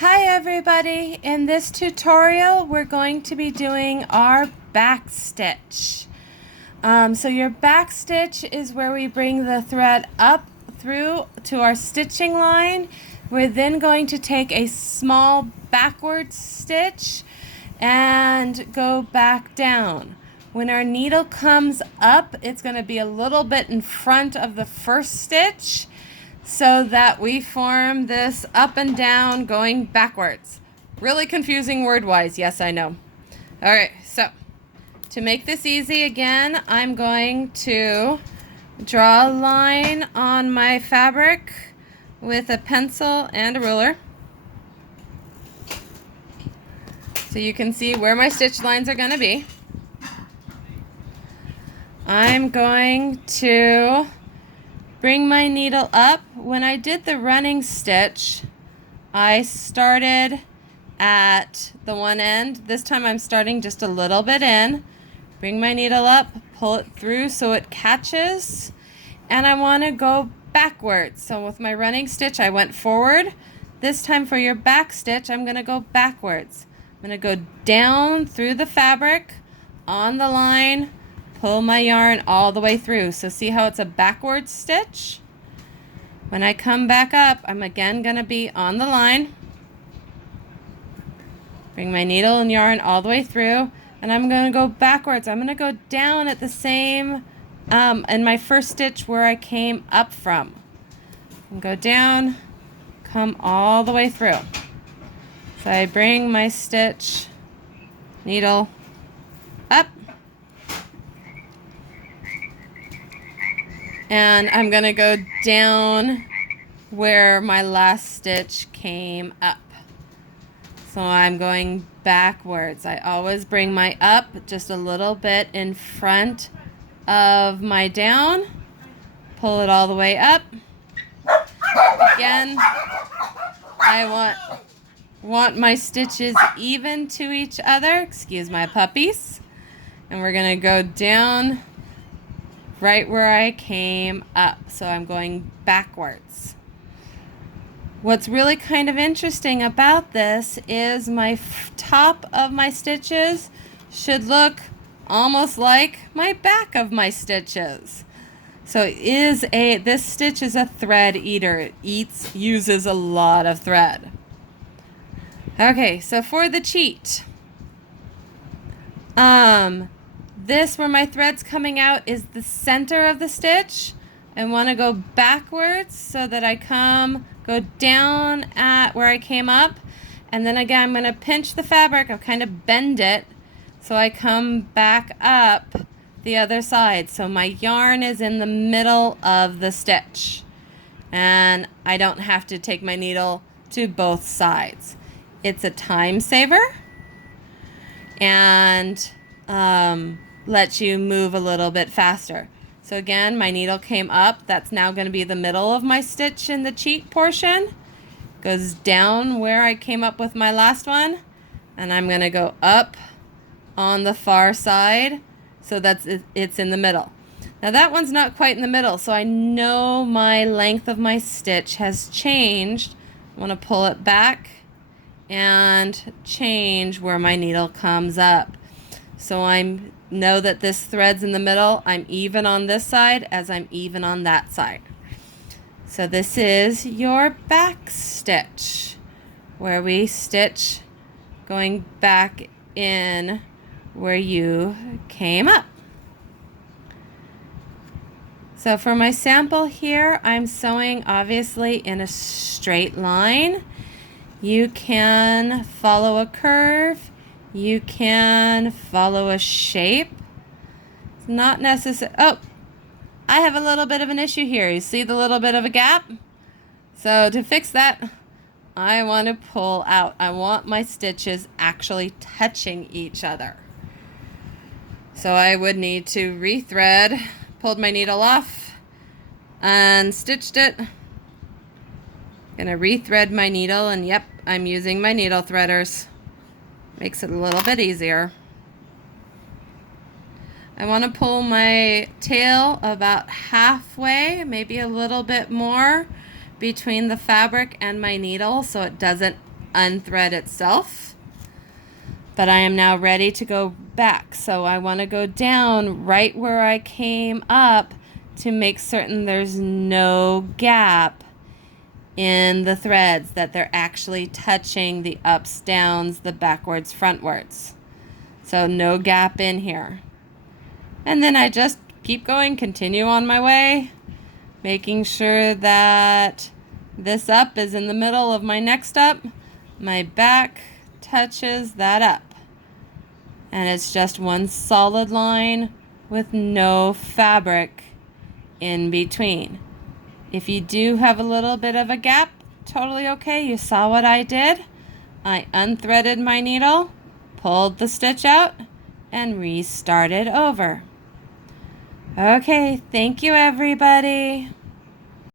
Hi everybody! In this tutorial we're going to be doing our back stitch. So your back stitch is where we bring the thread up through to our stitching line. We're then going to take a small backward stitch and go back down. When our needle comes up, it's going to be a little bit in front of the first stitch, so that we form this up and down going backwards. Really confusing word-wise, yes, I know. All right, so to make this easy again, I'm going to draw a line on my fabric with a pencil and a ruler, so you can see where my stitch lines are going to be. I'm going to bring my needle up. When I did the running stitch, I started at the one end. This time I'm starting just a little bit in. Bring my needle up, pull it through so it catches, and I want to go backwards. So with my running stitch, I went forward. This time for your back stitch, I'm going to go backwards. I'm going to go down through the fabric on the line, pull my yarn all the way through. So see how it's a backwards stitch? When I come back up, I'm again going to be on the line. Bring my needle and yarn all the way through, and I'm going to go backwards. I'm going to go down at the same, in my first stitch where I came up from. And go down, come all the way through. So I bring my stitch, needle, up, and I'm going to go down where my last stitch came up. So I'm going backwards. I always bring my up just a little bit in front of my down. Pull it all the way up. Again, I want my stitches even to each other. Excuse my puppies. And we're going to go down right where I came up. So I'm going backwards. What's really kind of interesting about this is my top of my stitches should look almost like my back of my stitches. So this stitch is a thread eater. It uses a lot of thread. Okay, so for the cheat, this where my thread's coming out is the center of the stitch. I want to go backwards so that I go down at where I came up, and then again I'm going to pinch the fabric. I'll kind of bend it so I come back up the other side. So my yarn is in the middle of the stitch, and I don't have to take my needle to both sides. It's a time saver and lets you move a little bit faster. So again, my needle came up. That's now going to be the middle of my stitch in the cheat portion. Goes down where I came up with my last one. And I'm going to go up on the far side so it's in the middle. Now that one's not quite in the middle, so I know my length of my stitch has changed. I want to pull it back and change where my needle comes up. So I know that this thread's in the middle. I'm even on this side as I'm even on that side. So this is your back stitch, where we stitch going back in where you came up. So for my sample here, I'm sewing obviously in a straight line. You can follow a curve. You can follow a shape. It's not necessary. Oh, I have a little bit of an issue here. You see the little bit of a gap? So to fix that, I want to pull out. I want my stitches actually touching each other. So I would need to rethread, pulled my needle off and stitched it. Gonna rethread my needle, and yep, I'm using my needle threaders. Makes it a little bit easier. I want to pull my tail about halfway, maybe a little bit more, between the fabric and my needle so it doesn't unthread itself. But I am now ready to go back. So I want to go down right where I came up to make certain there's no gap in the threads, that they're actually touching the ups, downs, the backwards, frontwards. So no gap in here. And then I just keep going, continue on my way, making sure that this up is in the middle of my next up. My back touches that up. And it's just one solid line with no fabric in between. If you do have a little bit of a gap, totally okay. You saw what I did. I unthreaded my needle, pulled the stitch out, and restarted over. Okay, thank you everybody.